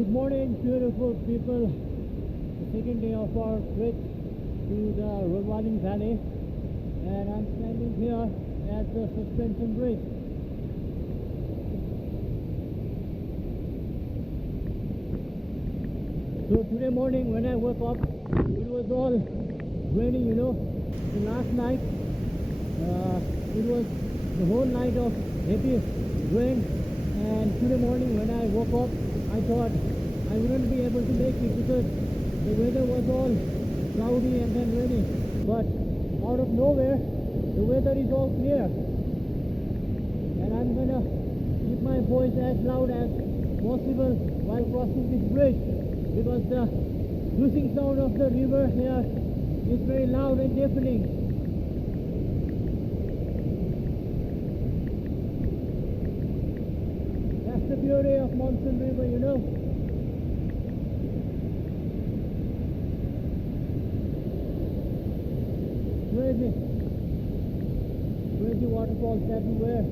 Good morning, beautiful people. The second day of our trek to the Rolling Valley, and I'm standing here at the suspension bridge. So today morning when I woke up, it was all raining, you know. The last night, it was the whole night of heavy rain, and today morning when I woke up, I thought I wouldn't be able to make it because the weather was all cloudy and then rainy. But out of nowhere, the weather is all clear. And I'm gonna keep my voice as loud as possible while crossing this bridge because the rushing sound of the river here is very loud and deafening. That's the beauty of Monsoon River, you know. Crazy waterfalls everywhere.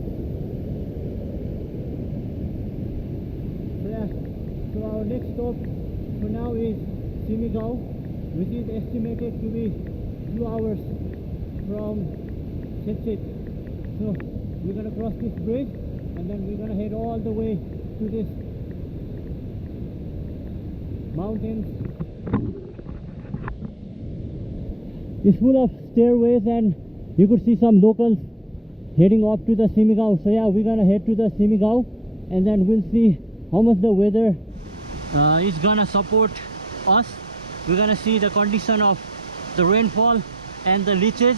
So yeah, so our next stop for now is Simigao, which is estimated to be 2 hours from Chechit. So we're gonna cross this bridge and then we're gonna head all the way to this mountains. It's full of stairways and you could see some locals heading up to the Simigao. So yeah, we're gonna head to the Simigao and then we'll see how much the weather is gonna support us. We're gonna see the condition of the rainfall and the leeches.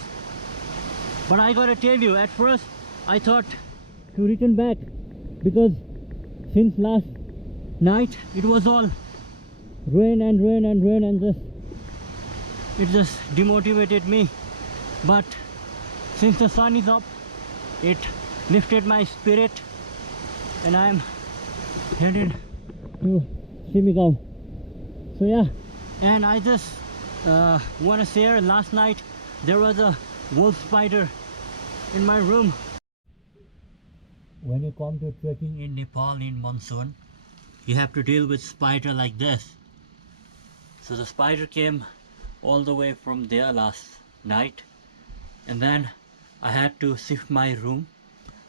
But I gotta tell you, at first I thought to return back because since last night it was all rain and it just demotivated me. But since the sun is up, it lifted my spirit and I'm headed to Simigao. So yeah, and I just want to share, last night there was a wolf spider in my room. When you come to trekking in Nepal in monsoon, you have to deal with spider like this. So the spider came all the way from there last night, and then I had to shift my room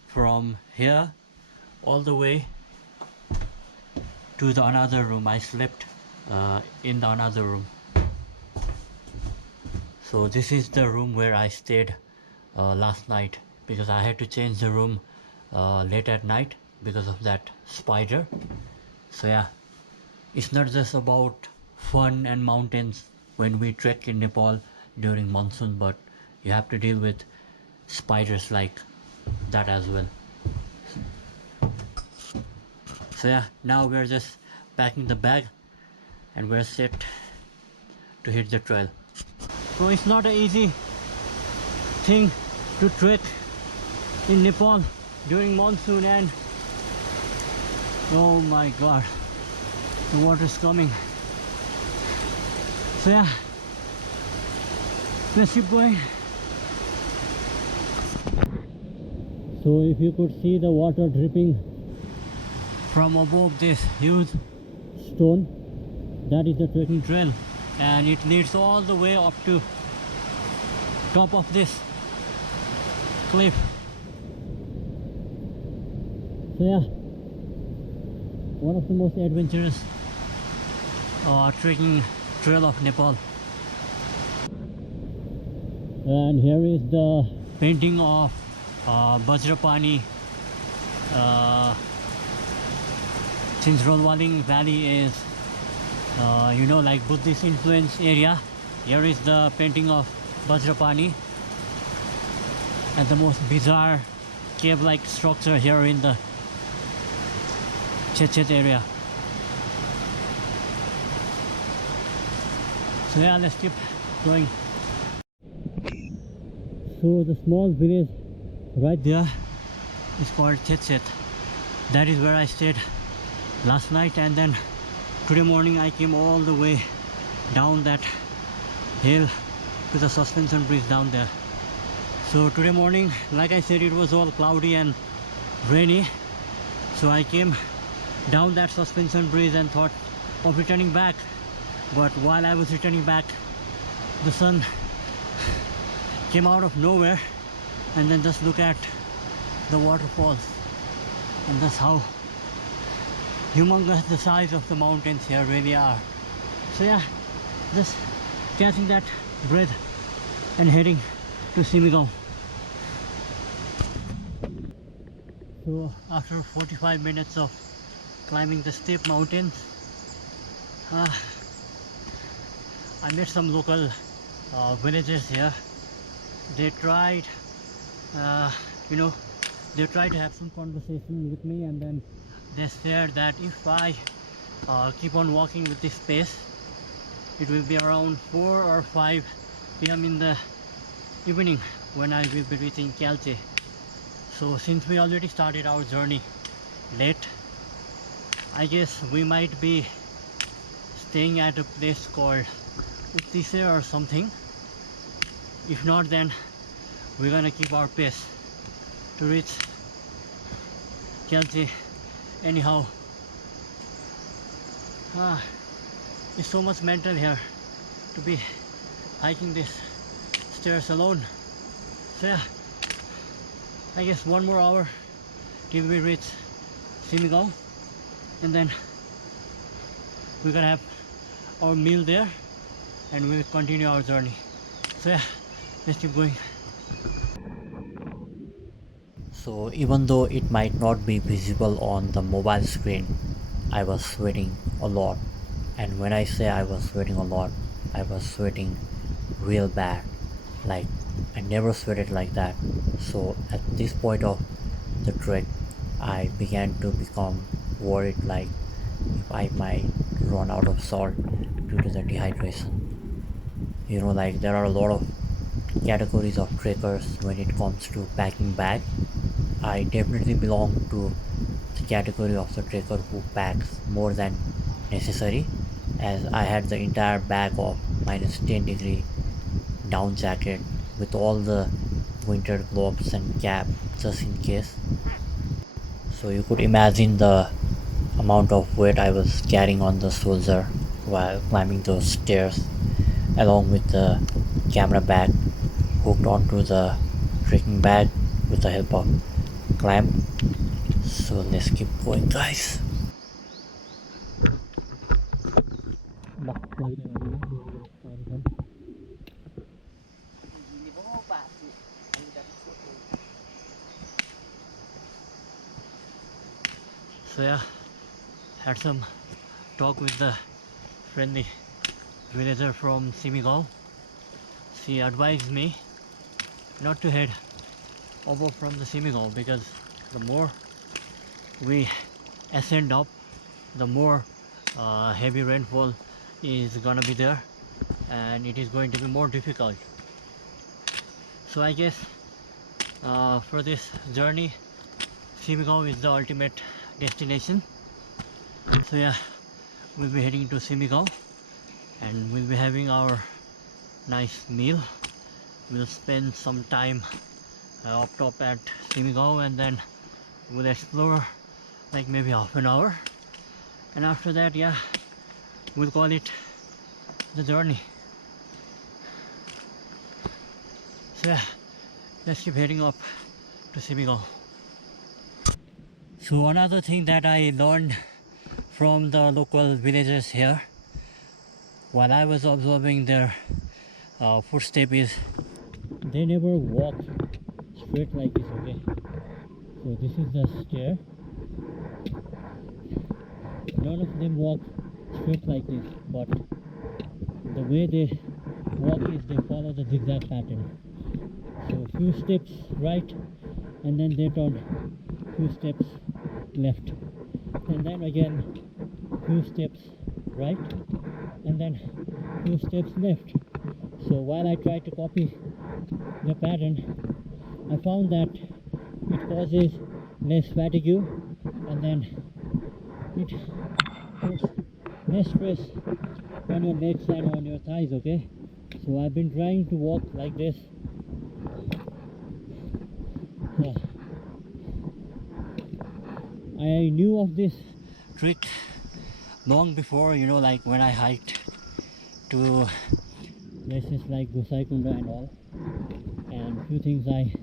from here all the way to the another room. I slept in the another room. So this is the room where I stayed last night because I had to change the room late at night because of that spider. So yeah, it's not just about fun and mountains when we trek in Nepal during monsoon, but you have to deal with spiders like that as well. So yeah, now we're just packing the bag and we're set to hit the trail. So it's not an easy thing to trek in Nepal during monsoon, and oh my god, the water is coming. So yeah, let's keep going. So if you could see the water dripping from above this huge stone, that is the trekking trail, and it leads all the way up to top of this cliff. So yeah, one of the most adventurous trekking trail of Nepal. And here is the painting of Vajrapani. Since Rolling Valley is you know, like Buddhist influence area, here is the painting of Vajrapani and the most bizarre cave like structure here in the Chechet area. So yeah, let's keep going. So the small village right there is called Chechet. That is where I stayed last night, and then today morning I came all the way down that hill to the suspension bridge down there. So today morning, like I said, it was all cloudy and rainy, so I came down that suspension bridge and thought of returning back, but while I was returning back, the sun came out of nowhere, and then just look at the waterfalls, and that's how humongous the size of the mountains here really are. So yeah, just catching that breath and heading to Simigao. So after 45 minutes of climbing the steep mountains, I met some local villagers here. They tried, they tried to have some conversation with me, and then they said that if I keep on walking with this pace, it will be around 4 or 5 p.m. in the evening when I will be reaching Kyalche. So since we already started our journey late, I guess we might be staying at a place called Uttise or something. If not, then we're gonna keep our pace to reach Kyalche anyhow. It's so much mental here to be hiking these stairs alone. So yeah, I guess 1 more hour till we reach Simigao, and then we're gonna have our meal there and we'll continue our journey. So yeah, let's keep going. So even though it might not be visible on the mobile screen, I was sweating a lot. And when I say I was sweating a lot, I was sweating real bad. Like, I never sweated like that. So at this point of the trek, I began to become worried, like if I might run out of salt due to the dehydration. Like there are a lot of categories of trekkers when it comes to packing bag. I definitely belong to the category of the trekker who packs more than necessary, as I had the entire bag of -10-degree down jacket with all the winter gloves and cap just in case. So you could imagine the amount of weight I was carrying on the shoulder while climbing those stairs, along with the camera bag hooked onto the trekking bag with the help of clamp. So let's keep going, guys. So yeah, had some talk with the friendly villager from Simigao. She advised me not to head over from the Simigao because the more we ascend up, the more heavy rainfall is gonna be there, and it is going to be more difficult. So I guess for this journey, Simigao is the ultimate destination. So yeah, we'll be heading to Simigao and we'll be having our nice meal. We'll spend some time up top at Simigao, and then we'll explore like maybe half an hour, and after that, yeah, we'll call it the journey. So yeah, let's keep heading up to Simigao. So another thing that I learned from the local villagers here while I was observing their footstep is they never walk straight like this, okay? So this is the stair. None of them walk straight like this, but the way they walk is they follow the zigzag pattern. So few steps right, and then they turn few steps left, and then again few steps right, and then few steps left. So while I tried to copy the pattern, I found that it causes less fatigue, and then it puts less stress on your legs and on your thighs, okay? So I've been trying to walk like this. I knew of this trick long before, you know, like when I hiked to places like Gosaikunda and all, and few things I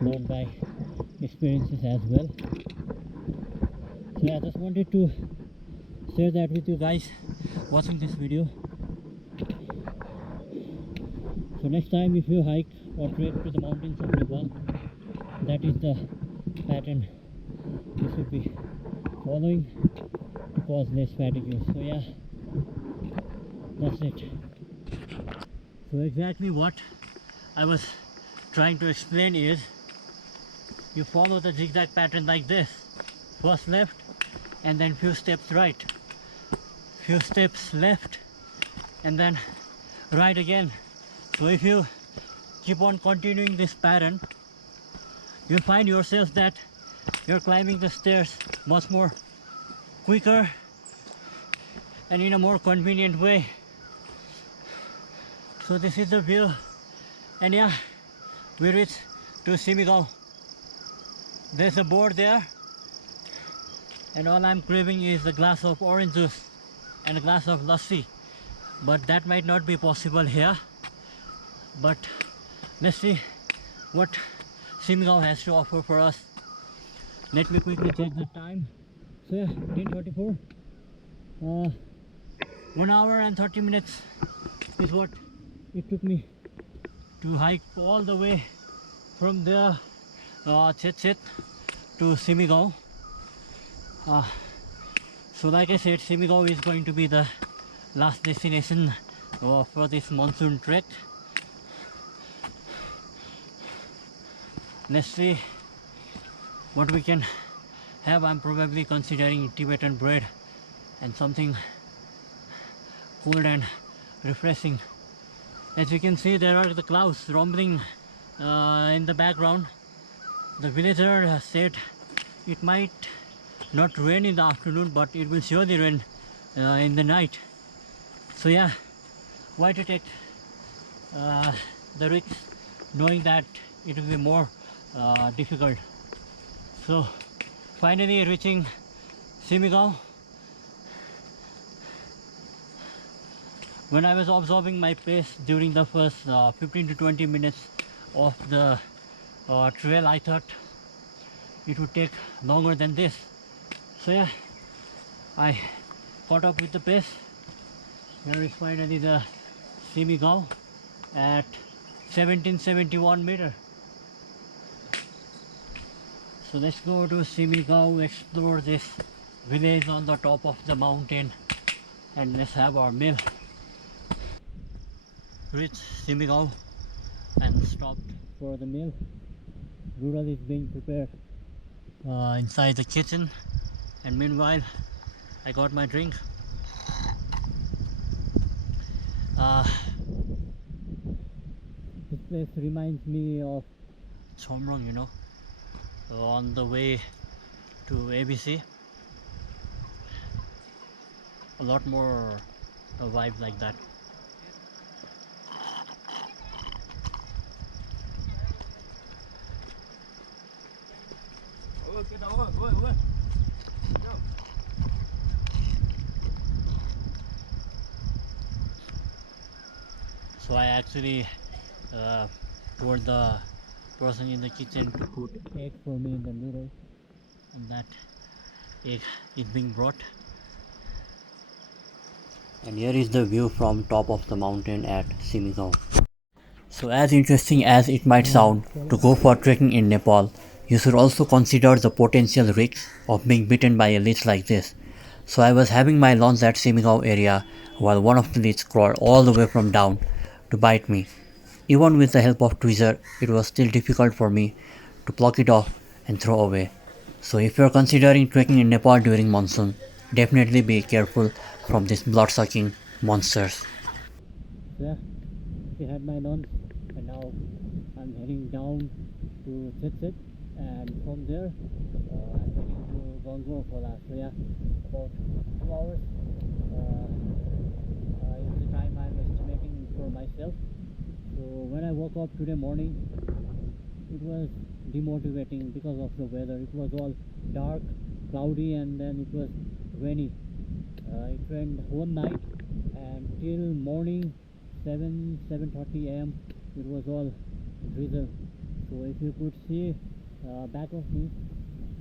learned by experiences as well. So I just wanted to share that with you guys watching this video. So next time if you hike or trek to the mountains of Nepal, that is the pattern you should be following to cause less fatigue. So yeah, that's it. So exactly what I was trying to explain is you follow the zigzag pattern like this. First left and then few steps right, few steps left and then right again. So if you keep on continuing this pattern, you'll find yourself that you're climbing the stairs much more quicker and in a more convenient way. So this is the view, and yeah, we reached to Simigao. There's a board there, and all I'm craving is a glass of orange juice and a glass of lassi, but that might not be possible here. But let's see what Simigao has to offer for us. Let me quickly check the time. So yeah, 10:34. 1 hour and 30 minutes is what it took me to hike all the way from there, Chet to Simigao. So like I said, Simigao is going to be the last destination for this monsoon trek. Let's see what we can have. I'm probably considering Tibetan bread and something cold and refreshing. As you can see, there are the clouds rumbling in the background. The villager has said it might not rain in the afternoon, but it will surely rain in the night. So yeah, why to take the risk knowing that it will be more difficult. So finally reaching Simigao. When I was observing my pace during the first 15 to 20 minutes of the trail, I thought it would take longer than this. So yeah, I caught up with the pace. Here is finally the Simigao at 1771 meter. So let's go to Simigao, explore this village on the top of the mountain, and let's have our meal. Reached Simigao and stopped for the meal. Noodle is being prepared inside the kitchen, and meanwhile I got my drink. This place reminds me of Chomrong, you know, on the way to ABC. A lot more a vibe like that. So I actually told the person in the kitchen to put egg for me in the noodles, and that egg is being brought. And here is the view from top of the mountain at Simigao. So as interesting as it might sound to go for trekking in Nepal, you should also consider the potential risks of being bitten by a leech like this. So I was having my lunch at Simigao area while one of the leech crawled all the way from down to bite me. Even with the help of tweezer, it was still difficult for me to pluck it off and throw away. So if you are considering trekking in Nepal during monsoon, definitely be careful from these blood-sucking monsters. Yeah, we had my lunch and now I'm heading down to Chit, and from there I'm heading to Gongor Khola. So yeah, about 2 hours is the time I'm estimating for myself. So when I woke up today morning, it was demotivating because of the weather. It was all dark, cloudy, and then it was rainy. It rained whole night and till morning 7:30 a.m. it was all drizzle. So if you could see back of me,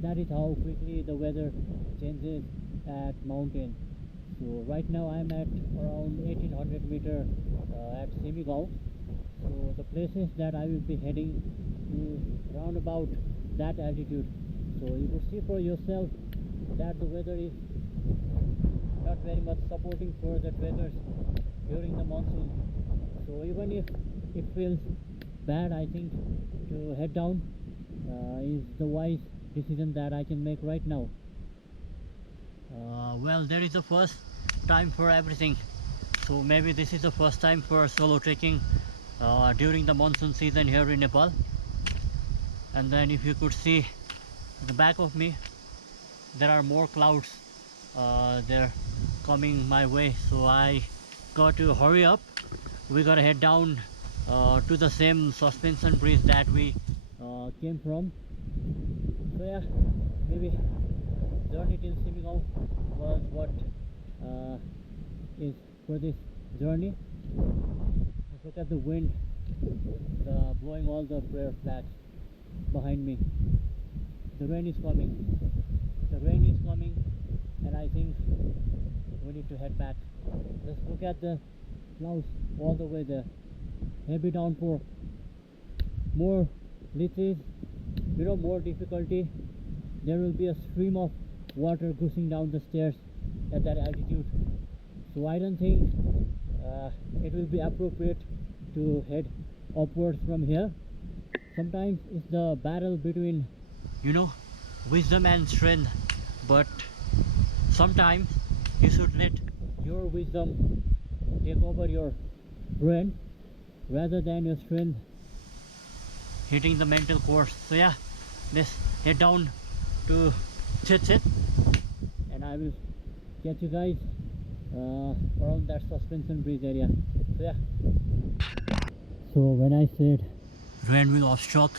that is how quickly the weather changes at mountain. So right now I'm at around 1800 meter at Semigao. So the places that I will be heading to round about that altitude. So you could see for yourself that the weather is not very much supporting for the trekkers during the monsoon. So even if it feels bad, I think to head down is the wise decision that I can make right now. Well, there is the first time for everything. So maybe this is the first time for solo trekking during the monsoon season here in Nepal. And then if you could see the back of me, there are more clouds. They're coming my way, so I got to hurry up. We gotta head down to the same suspension bridge that we came from. So yeah, maybe journey till Semigao was what is for this journey. Let's look at the wind blowing all the prayer flags behind me. The rain is coming. The rain is coming, and I think we need to head back. Let's look at the clouds all the way there. Heavy downpour. More glitches, more difficulty. There will be a stream of water gushing down the stairs at that altitude. So I don't think it will be appropriate to head upwards from here. Sometimes it's the battle between, wisdom and strength, but sometimes you should let your wisdom take over your brain rather than your strength hitting the mental course. So yeah, let's head down to Chit and I will catch you guys around that suspension bridge area. So yeah. So when I said rain will obstruct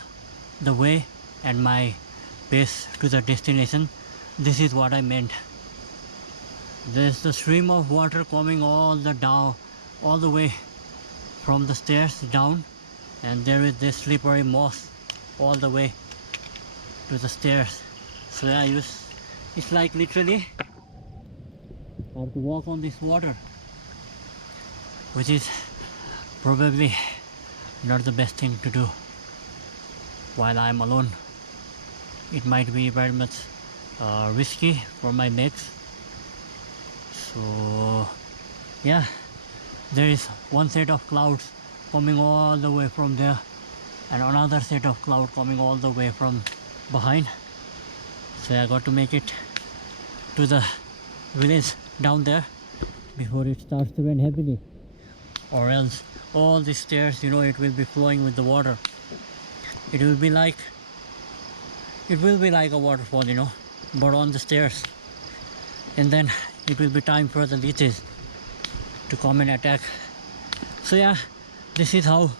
the way and my pace to the destination, this is what I meant. There's the stream of water coming all the way from the stairs down, and there is this slippery moss all the way to the stairs. So yeah, it's like literally I have to walk on this water, which is probably not the best thing to do while I'm alone. It might be very much risky for my legs. So yeah, there is one set of clouds coming all the way from there and another set of cloud coming all the way from behind. So I got to make it to the village down there before it starts to rain heavily, or else all these stairs, it will be flowing with the water. It will be like a waterfall, but on the stairs. And then it will be time for the leeches to come and attack. So yeah, this is how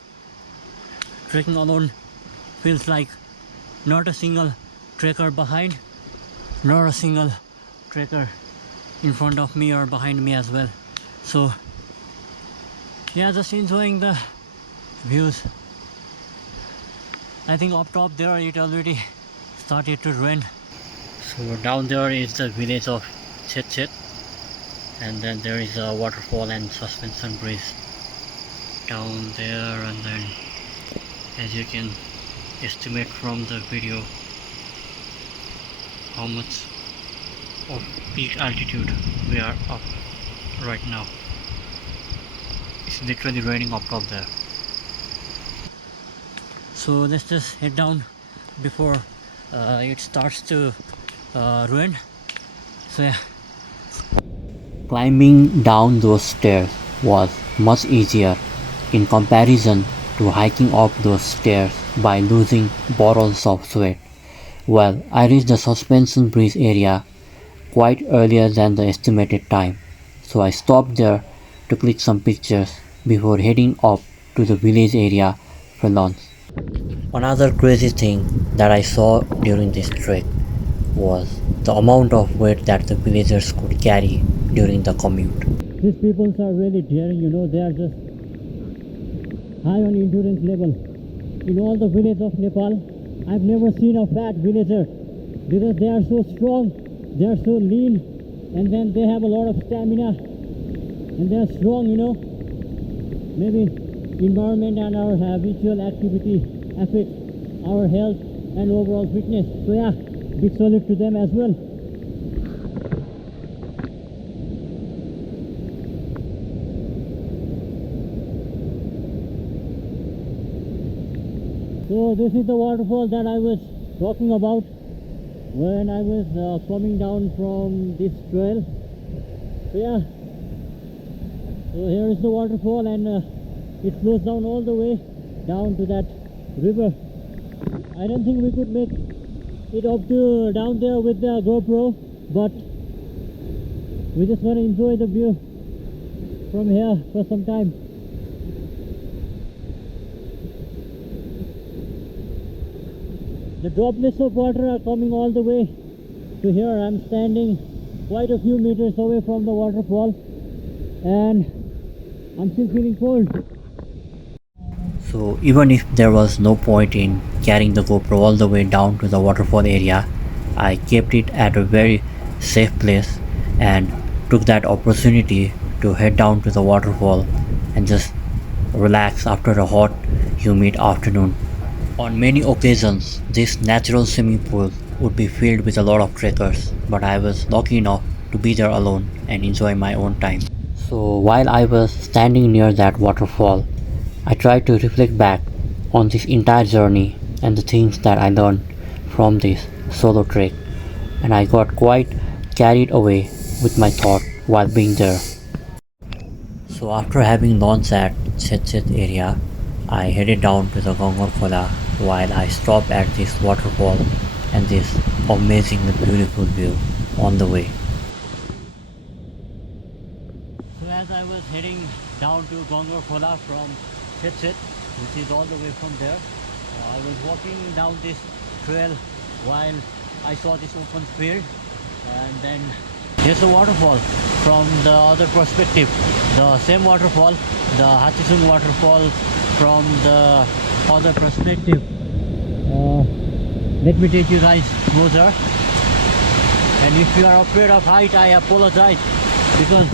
trekking alone feels like. Not a single trekker behind, not a single trekker in front of me or behind me as well. So yeah, just enjoying the views. I think up top there it already started to rain. So down there is the village of Chit, and then there is a waterfall and suspension bridge down there, and then as you can estimate from the video how much of peak altitude we are up right now. It's literally raining up top there. So let's just head down before it starts to rain. So yeah, climbing down those stairs was much easier in comparison to hiking up those stairs by losing bottles of sweat. Well, I reached the suspension bridge area quite earlier than the estimated time, so I stopped there to click some pictures before heading up to the village area for lunch. Another crazy thing that I saw during this trek was the amount of weight that the villagers could carry during the commute. These people are really daring, they are just high on endurance level. In all the villages of Nepal, I've never seen a fat villager because they are so strong, they are so lean, and then they have a lot of stamina, and they are strong, Maybe environment and our habitual activity affects our health and overall fitness. So yeah, big salute to them as well. So this is the waterfall that I was talking about when I was coming down from this trail. So yeah, so here is the waterfall, and it flows down all the way down to that river. I don't think we could make it up to down there with the GoPro, but we just want to enjoy the view from here for some time. The droplets of water are coming all the way to here. I'm standing quite a few meters away from the waterfall, and I'm still feeling cold. So even if there was no point in carrying the GoPro all the way down to the waterfall area, I kept it at a very safe place and took that opportunity to head down to the waterfall and just relax after a hot, humid afternoon. On many occasions, this natural swimming pool would be filled with a lot of trekkers, but I was lucky enough to be there alone and enjoy my own time. So while I was standing near that waterfall, I tried to reflect back on this entire journey and the things that I learned from this solo trek, and I got quite carried away with my thought while being there. So after having lunch at Chet area, I headed down to the Gongor Khola while I stopped at this waterfall and this amazingly beautiful view on the way. So as I was heading down to Gongor Khola from Chet, which is all the way from there, I was walking down this trail while I saw this open field, and then here's the waterfall from the other perspective. The same waterfall, the Hatisung waterfall from the other perspective. Let me take you guys closer. And if you are afraid of height, I apologize because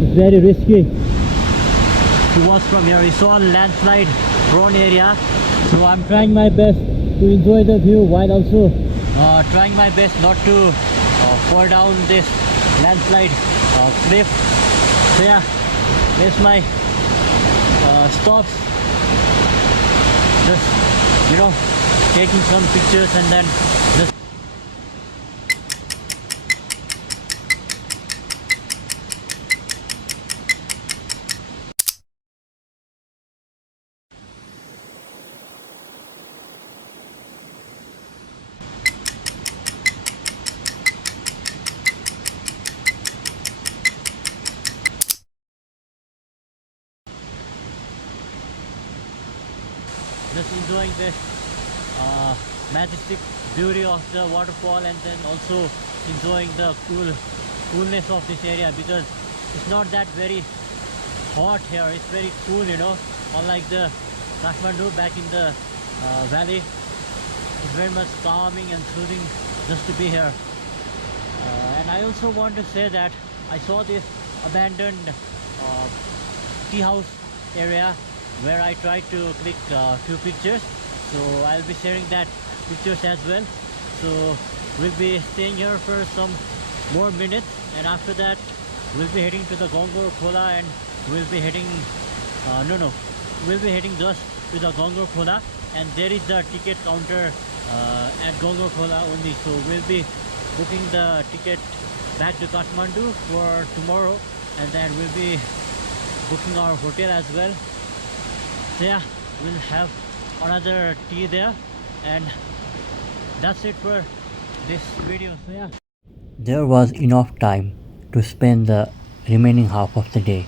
it's very risky to watch from here. It's all landslide prone area, so I'm trying my best to enjoy the view while also trying my best not to fall down this landslide cliff. So yeah, there's my stops, just taking some pictures and then just enjoying this majestic beauty of the waterfall, and then also enjoying the coolness of this area, because it's not that very hot here. It's very cool, unlike the Kathmandu back in the valley. It's very much calming and soothing just to be here. And I also want to say that I saw this abandoned tea house area where I tried to click a few pictures, so I'll be sharing that pictures as well. So we'll be staying here for some more minutes, and after that we'll be heading to the Gongor Khola, and we'll be heading we'll be heading just to the Gongor Khola, and there is the ticket counter at Gongor Khola only, so we'll be booking the ticket back to Kathmandu for tomorrow, and then we'll be booking our hotel as well. So yeah, we'll have another tea there, and that's it for this video. So yeah, There was enough time to spend the remaining half of the day,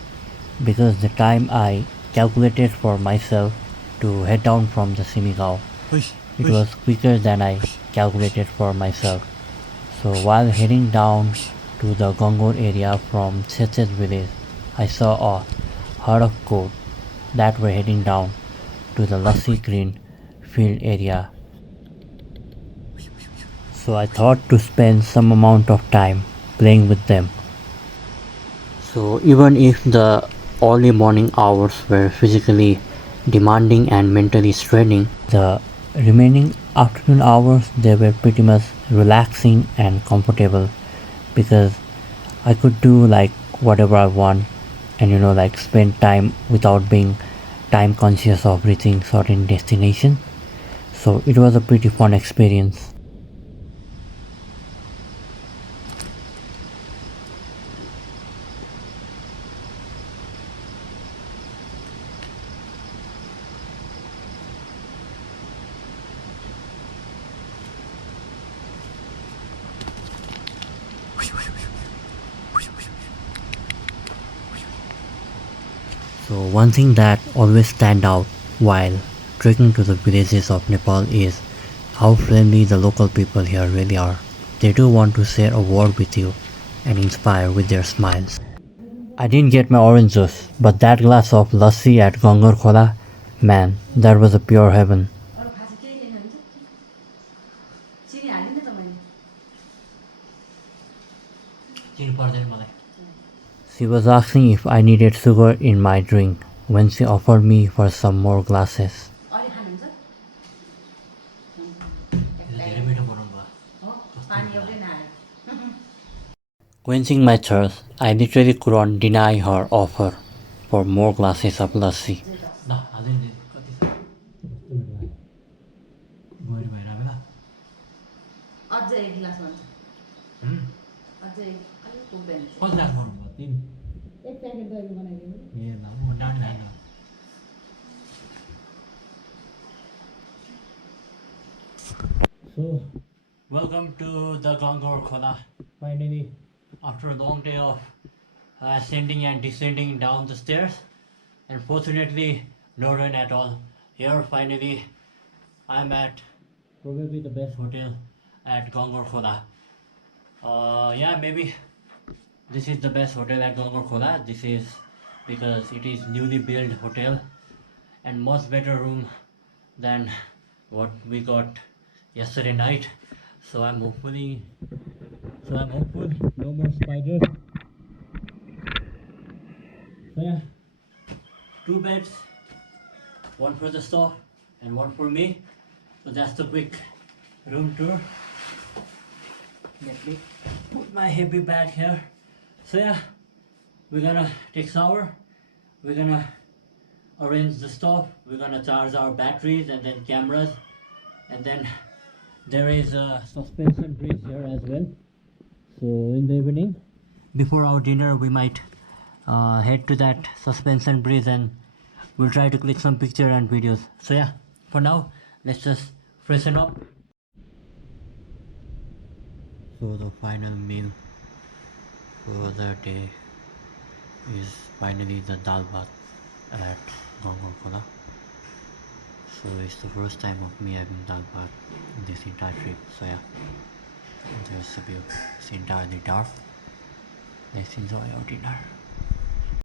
because the time I calculated for myself to head down from the Simigao, it was quicker than I calculated for myself. So while heading down to the Gongor area from Chetchet village, I saw a herd of goats that were heading down to the Lassi Green field area. So I thought to spend some amount of time playing with them. So even if the early morning hours were physically demanding and mentally straining, the remaining afternoon hours they were pretty much relaxing and comfortable because I could do like whatever I want and like spend time without being time conscious of reaching certain destination. So it was a pretty fun experience. So one thing that always stand out while trekking to the villages of Nepal is how friendly the local people here really are. They do want to share a word with you and inspire with their smiles. I didn't get my orange juice, but that glass of lassi at Gangar Khola, man, that was a pure heaven. She was asking if I needed sugar in my drink when she offered me for some more glasses. Quenching my thirst, I literally couldn't deny her offer for more glasses of lassi. So, welcome to the Gangor Khola. Finally, after a long day of ascending and descending down the stairs, and fortunately, no rain at all. Here, finally, I'm at probably the best hotel at Gangor Khola. Yeah, maybe this is the best hotel at Gangor Khola. This is because it is newly built hotel and much better room than what we got yesterday night. So I'm hopeful no more spiders. So yeah, two beds, one for the staff and one for me. So that's the quick room tour. Let me put my heavy bag here. So yeah, we're gonna take shower, we're gonna arrange the stuff, we're gonna charge our batteries and then cameras, and then there is a suspension bridge here as well. So in the evening, before our dinner, we might head to that suspension bridge and we'll try to click some picture and videos. So yeah, for now, let's just freshen up. So the final meal for the day is finally the dal bhat at Gongor Khola. So it's the first time of me having dal bhat in this entire trip. So yeah, there's a view. It's entirely dark. Let's enjoy our dinner.